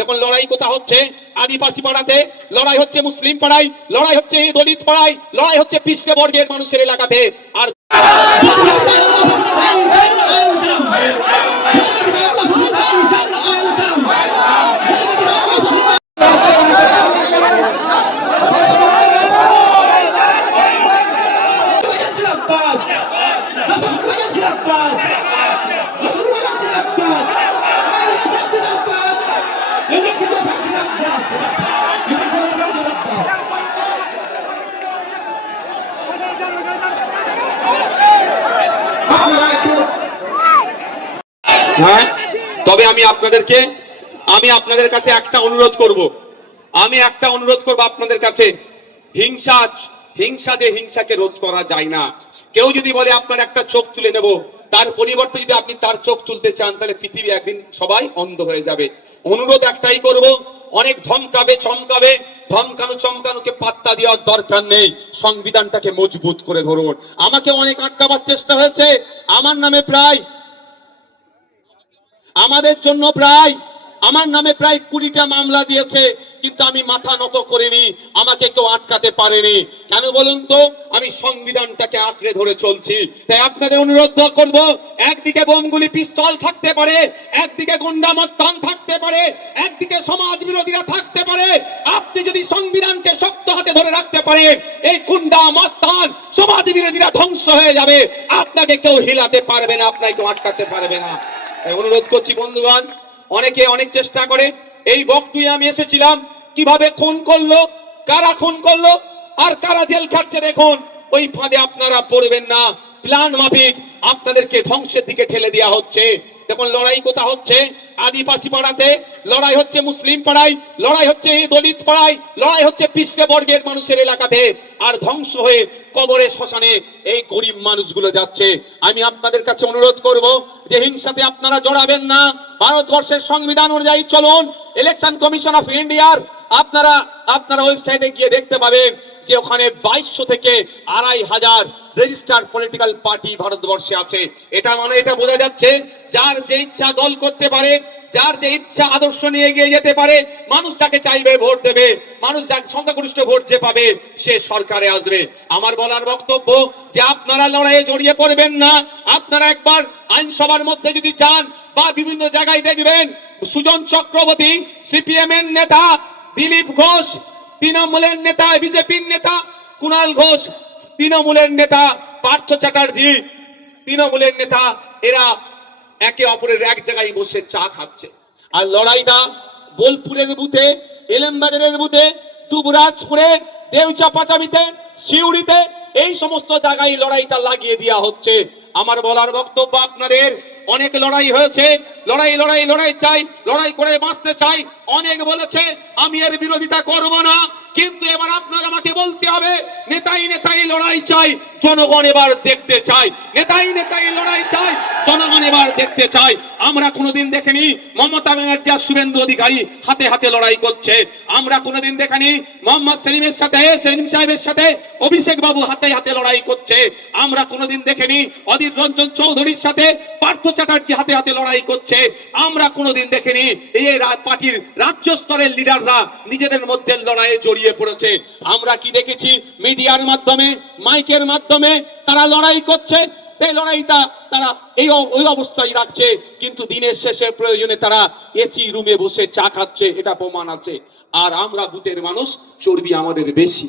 দেখুন, লড়াই কোথা হচ্ছে? আদিবাসী পাড়াতে। লড়াই হচ্ছে মুসলিম পাড়ায়। লড়াই হচ্ছে দলিত পাড়ায়। লড়াই হচ্ছে পিছিয়ে বর্গের মানুষের এলাকাতে। আর হ্যাঁ? তবে আমি আপনাদেরকে, আমি আপনাদের কাছে একটা অনুরোধ করব। আমি একটা অনুরোধ করব আপনাদের কাছে। হিংসা হিংসা দিয়ে হিংসাকে রোধ করা যায় না। কেউ যদি বলে, আপনার একটা চোখ তুলে নেব। তার পরিবর্তে যদি আপনি তার চোখ তুলতে চান, তাহলে পৃথিবী একদিন সবাই অন্ধ হয়ে যাবে। অনুরোধ একটাই করব অনেক ধমকাবে, চমকাবে। ধমকানো, চমকানোকে পাত্তা দেওয়ার দরকার নেই। সংবিধানটাকে মজবুত করে ধরুন। আমাকে অনেক আটকাবার চেষ্টা হয়েছে। আমার নামে প্রায়, আমাদের জন্য প্রায়, আমার নামে প্রায় কুড়িটা মামলা দিয়েছে, কিন্তু আমি মাথা নত করিনি। আমাকে কেউ আটকাতে পারেনি। কেন বলুন তো? আমি সংবিধানটাকে আঁকড়ে ধরে চলছি। তাই আপনাদের অনুরোধ করব, একদিকে বোমগুলি পিস্তল থাকতে পারে, একদিকে গুন্ডা মস্তান থাকতে পারে, একদিকে সমাজ বিরোধীরা থাকতে পারে আপনি যদি সংবিধানকে শক্ত হাতে ধরে এই গুন্ডা মস্তান সমাজ বিরোধীরা ধ্বংস হয়ে যাবে। আপনাকে কেউ হিলাতে পারবে না, আপনাকে কেউ আটকাতে পারবে না। অনুরোধ করছি বন্ধুগণ, অনেকে অনেক চেষ্টা করে। এই বক্তুই আমি এসেছিলাম, কীভাবে খুন করল, কারা খুন করল, আর কারা জেল খাটছে দেখুন। ওই ফাঁদে আপনারা পড়বেন না। প্ল্যান মাফিক আপনাদেরকে ধ্বংসের দিকে ঠেলে দেওয়া হচ্ছে। দেখুন, লড়াই কোথা হচ্ছে? আদিবাসী পাড়াতে, লড়াই হচ্ছে মুসলিম পাড়ায়, লড়াই হচ্ছে দলিত পাড়ায়, লড়াই হচ্ছে পিছিয়ে বর্গের মানুষের এলাকাতে। আর ধ্বংস হয়ে কবরে শ্মশানে এই গরিব মানুষগুলো যাচ্ছে। আমি আপনাদের কাছে অনুরোধ করব যে হিংসাতে আপনারা জড়াবেন না। ভারতবর্ষের সংবিধান অনুযায়ী চলুন। ইলেকশন কমিশন অফ ইন্ডিয়ার আপনারা আপনারা ওয়েবসাইটে গিয়ে দেখতে পাবেন যে ওখানে বাইশশো থেকে আড়াই হাজার রেজিস্টার্ড পলিটিক্যাল পার্টি ভারতবর্ষে আছে। এটা মানে এটা বোঝা যাচ্ছে, যার যে ইচ্ছা দল করতে পারে, যার যে ইচ্ছা আদর্শ নিয়ে এগিয়ে যেতে পারে, মানুষ যাকে চাইবে ভোট দেবে, মানুষ যাকে সংখ্যাগরিষ্ঠ ভোট যে পাবে, সে সরকারে আসবে। আমার বলার বক্তব্য যে আপনারা লড়াইয়ে জড়িয়ে পড়বেন না, আপনারা একবার আইনসভার মধ্যে যদি চান বা বিভিন্ন জায়গায় দেখবেন সুজন চক্রবর্তী সিপিএম এর নেতা দিলীপ ঘোষ, তৃণমূলের নেতা, বিজেপির নেতা কুণাল ঘোষ, তৃণমূলের নেতা পার্থ চ্যাটার্জি। তৃণমূলের নেতা, এরা একে অপরের এক জায়গায় বসে চা খাচ্ছে। আর লড়াইটা বোলপুরের বুথে, এলেমবাজারের বুথে, দুবরাজপুরে দেউচা পাচামিতে সিউড়িতে, এই সমস্ত জায়গায় লড়াইটা লাগিয়ে দেওয়া হচ্ছে। আমার বলার বক্তব্য আপনাদের। অনেক লড়াই হয়েছে। লড়াই লড়াই লড়াই চাই। লড়াই করে বাঁচতে চাই। অনেক বলেছে, আমি এর বিরোধিতা করব না। কিন্তু এবার আপনার আমাকে বলতে হবে, নেতাই নেতাই লড়াই চাই। জনগণ এবার দেখতে চাই। নেতাই নেতাই লড়াই চাই। জনগণ এবার দেখতে চাই আমরা কোনোদিন দেখিনি মমতা ব্যানার্জি আর শুভেন্দু অধিকারী হাতে হাতে লড়াই করছে। আমরা কোনোদিন দেখিনি মোহাম্মদ সেলিমের সাথে, সেলিম সাহেবের সাথে অভিষেক বাবু হাতে হাতে লড়াই করছে। আমরা কোনোদিন দেখিনি অধীর রঞ্জন চৌধুরীর সাথে পার্থ চ্যাটার্জি হাতে হাতে লড়াই করছে। আমরা কোনোদিন দেখিনি এই পার্টির রাজ্য স্তরের লিডাররা নিজেদের মধ্যে লড়াইয়ে জড়িয়ে পড়েছে। আমরা কি দেখেছি? মিডিয়ার মাধ্যমে, মাইকের মাধ্যমে তারা লড়াই করছে। এই লড়াইটা তারা এই ওই অবস্থায় রাখছে, কিন্তু দিনের শেষে প্রয়োজনে তারা এসি রুমে বসে চা খাচ্ছে, এটা প্রমাণ আছে। আর আমরা ভূতের মানুষ, চর্বি আমাদের বেশি।